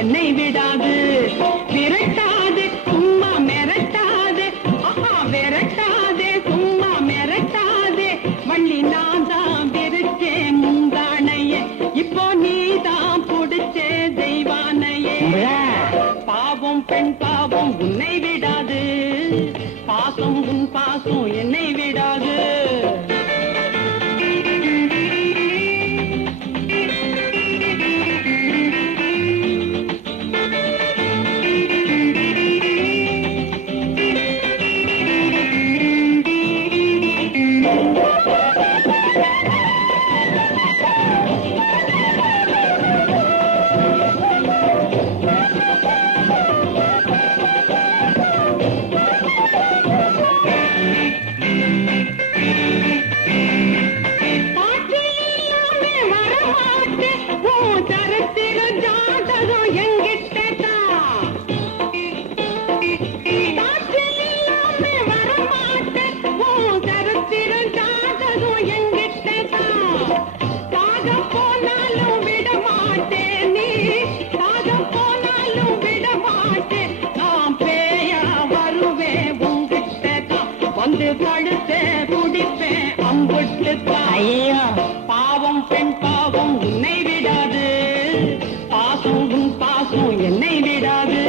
என்னை விடாது. விரட்டாதே சும்மா மிரட்டாதே, விரட்டாதே சும்மா மிரட்டாதே. வள்ளி நான் தான் விரிச்சே முந்தானையே, இப்போ நீதான் புடிச்சே தெய்வானையே. பாவம் பெண் பாவம் உன்னை விடாது, பாசம் உன் பாசம் என்னை விடாது. பாவம் பெண் பாவம் உன்னை விடாது, பாசம் உன் பாசம் என்னை விடாது.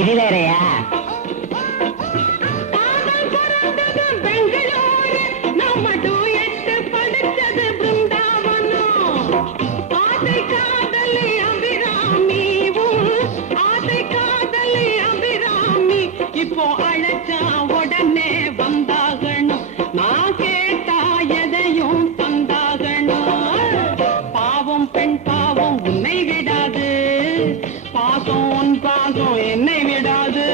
இது வேறையா? இப்போ அழைச்சா உடனே வந்தாகணும், நான் கேட்டா எதையும் தந்தாகணும். பாவம் பெண் பாவம் உன்னை விடாது, பாசம் உன் பாசம் என்னை விடாது.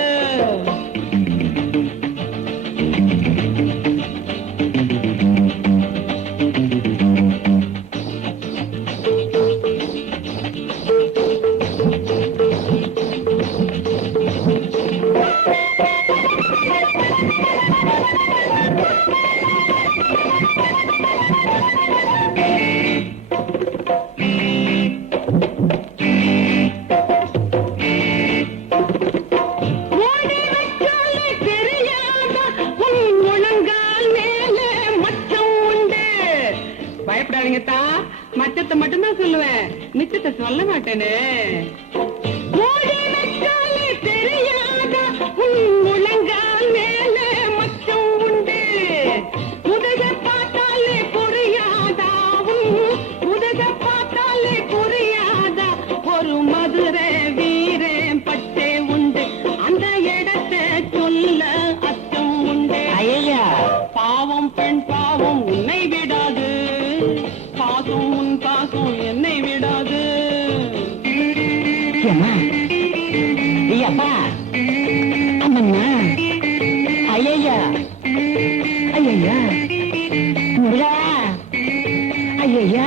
பயப்படாதீங்கத்தா, மச்சத்தை மட்டும்தான் சொல்லுவேன், மிச்சத்தை சொல்ல மாட்டேனே. தெரியாத முழங்கால் மேல மச்சம் உண்டு, முதுக பார்த்தாலே புரியாதா, முதுக பார்த்தாலே புரியாதா. ஒரு மதுரை வீரன் பட்டே உண்டு, அந்த இடத்தை சொல்ல அச்சம் உண்டு. ஐயா பாவம் பெண் பாவம் உன்னை விடாது, பாசம் உன் பாசம் என்னை விடாது. ஐயப்பா அம்மண்ணா, ஐயா ஐயா முருகா, ஐயா